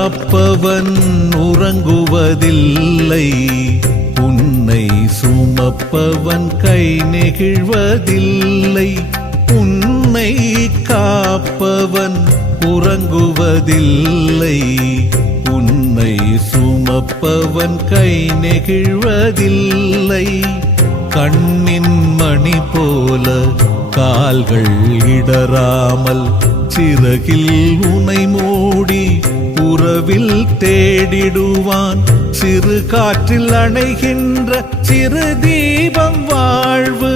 காப்பவன் உறங்குவதில்லை, உன்னை சுமப்பவன் கை நெகிழ்வதில்லை. உன்னை காப்பவன் உறங்குவதில்லை, உன்னை சுமப்பவன் கை நெகிழ்வதில்லை. கண்ணின் மணி போல கால்கள் இடராமல் சிறகில் உனை மூடி உறவில் தேடிடுவான். சிறு காற்றில் அணைகின்ற சிறு தீபம் வாழ்வு.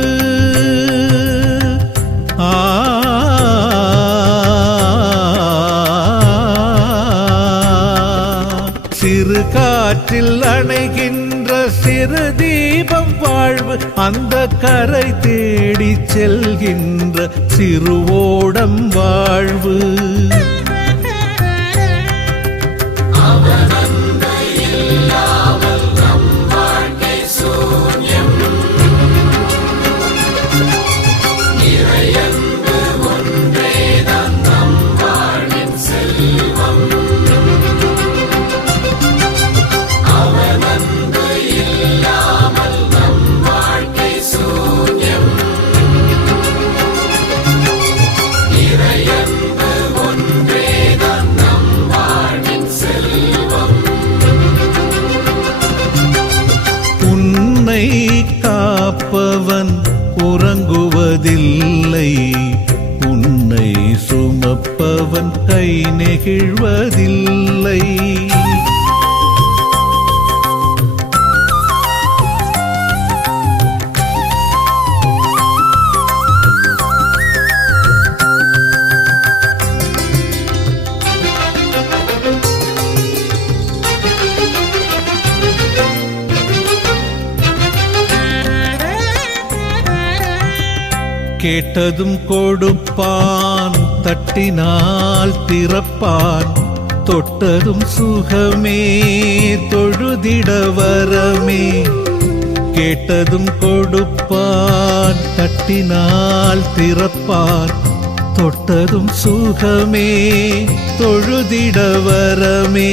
சிறு காற்றில் அணைகின்ற சிறு தீபம் வாழ்வு. அந்த கரை தேடி செல்கின்ற சிறுவோடம் வாழ்வு. காப்பவன் உறங்குவதில்லை, உன்னை சுமப்பவன் கை நெகிழ்வதில்லை. கேட்டதும் கொடுப்பான், தட்டினால் திறப்பான். தொட்டதும் சுகமே, தொழுதிட வரமே. கேட்டதும் கொடுப்பான், தட்டினால் திறப்பான். தொட்டதும் சுகமே, தொழுதிட வரமே.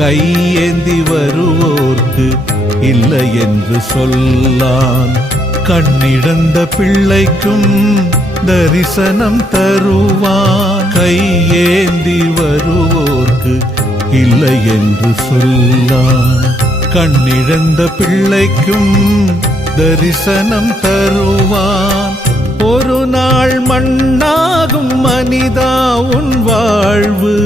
கையேந்தி வருவோர்க்கு இல்லை என்று சொல்லான். கண்ணிழந்த பிள்ளைக்கும் தரிசனம் தருவான். கையேந்தி வருவோர்க்கு இல்லை என்று சொல்லான். கண்ணிழந்த பிள்ளைக்கும் தரிசனம் தருவான். ஒரு நாள் மண்ணாகும் மனிதா உன் வாழ்வு.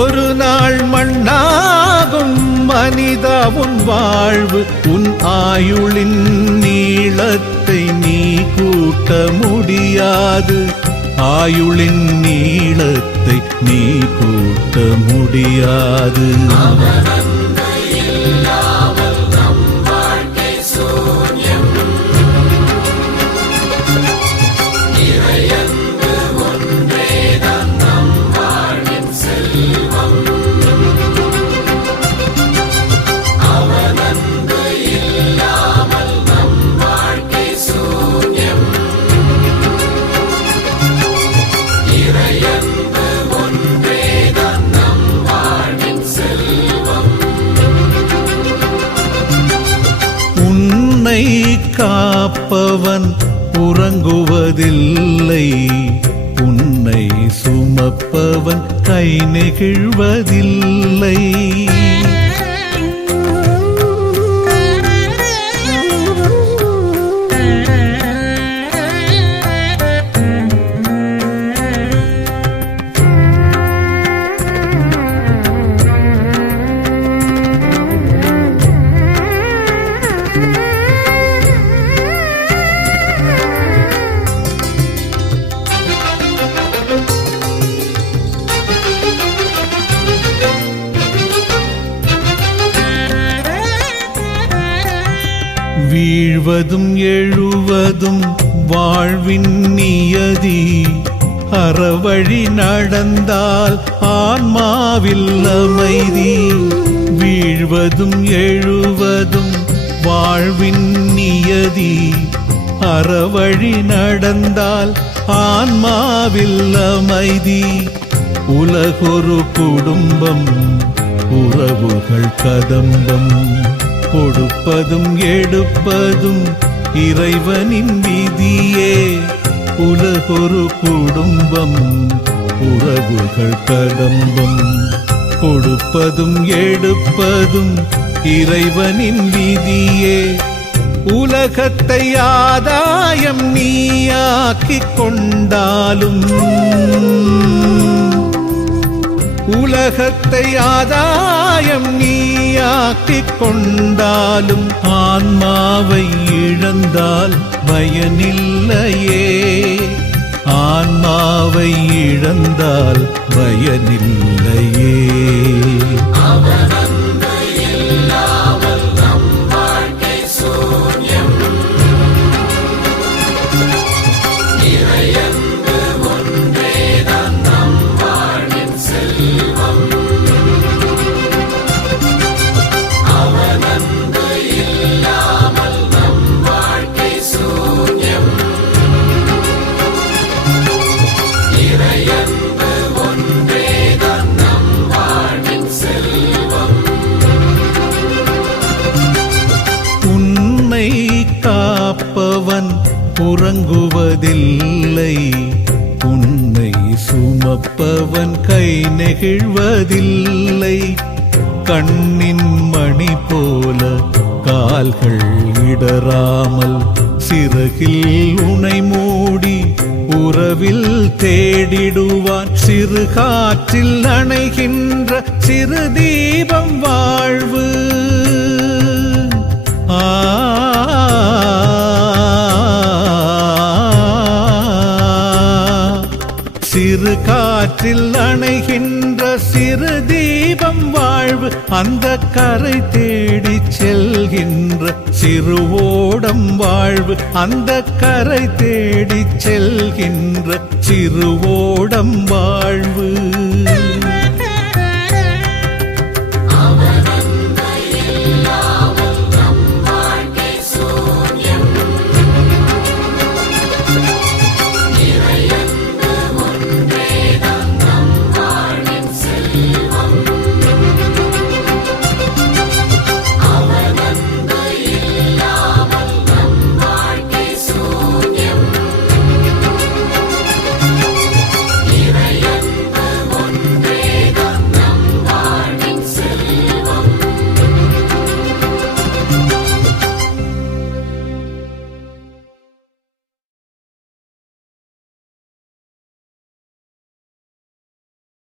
ஒரு நாள் மண்ணாகும் மனிதா உன் வாழ்வு. உன் ஆயுளின் நீளத்தை நீ கூட்ட முடியாது. ஆயுளின் நீளத்தை நீ கூட்ட முடியாது. காப்பவன் உறங்குவதில்லை, உன்னை சுமப்பவன் கை நெகிழ்வதில்லை. வீழ்வதும் எழுவதும் வாழ்வின் நியதி. அறவழி நடந்தால் ஆன்மாவில் அமைதி. வீழ்வதும் எழுவதும் வாழ்வின் நியதி. அறவழி நடந்தால் ஆன்மாவில் அமைதி. உலகொரு குடும்பம், உறவுகள் கதம்பம். கொடுப்பதும் எடுப்பதும் இறைவனின் விதியே. உலகொரு குடும்பம், உறவுகள் கதம்பம். கொடுப்பதும் எடுப்பதும் இறைவனின் விதியே. உலகத்தை ஆதாயம் நீயாக்கிக் கொண்டாலும், உலகத்தை ஆதாயம் நீயாக்கிக் கொண்டாலும், ஆன்மாவை இழந்தால் பயனில்லையே. ஆன்மாவை இழந்தால் பயனில்லையே. காப்பவன் உறங்குவதில்லை, உன்னை சுமப்பவன் கை நெகிழ்வதில்லை. கண்ணின் மணி போல கால்கள் இடராமல், சிறகில் உனை மூடி உறவில் தேடிடுவான். சிறு காற்றில் அணைகின்ற சிறு தீபம் வாழ்வு. சிறு காற்றில் அணைகின்ற சிறு தீபம் வாழ்வு. அந்த கரை தேடி செல்கின்ற சிறு ஓடம் வாழ்வு. அந்த கரை தேடி செல்கின்ற சிறு ஓடம் வாழ்வு.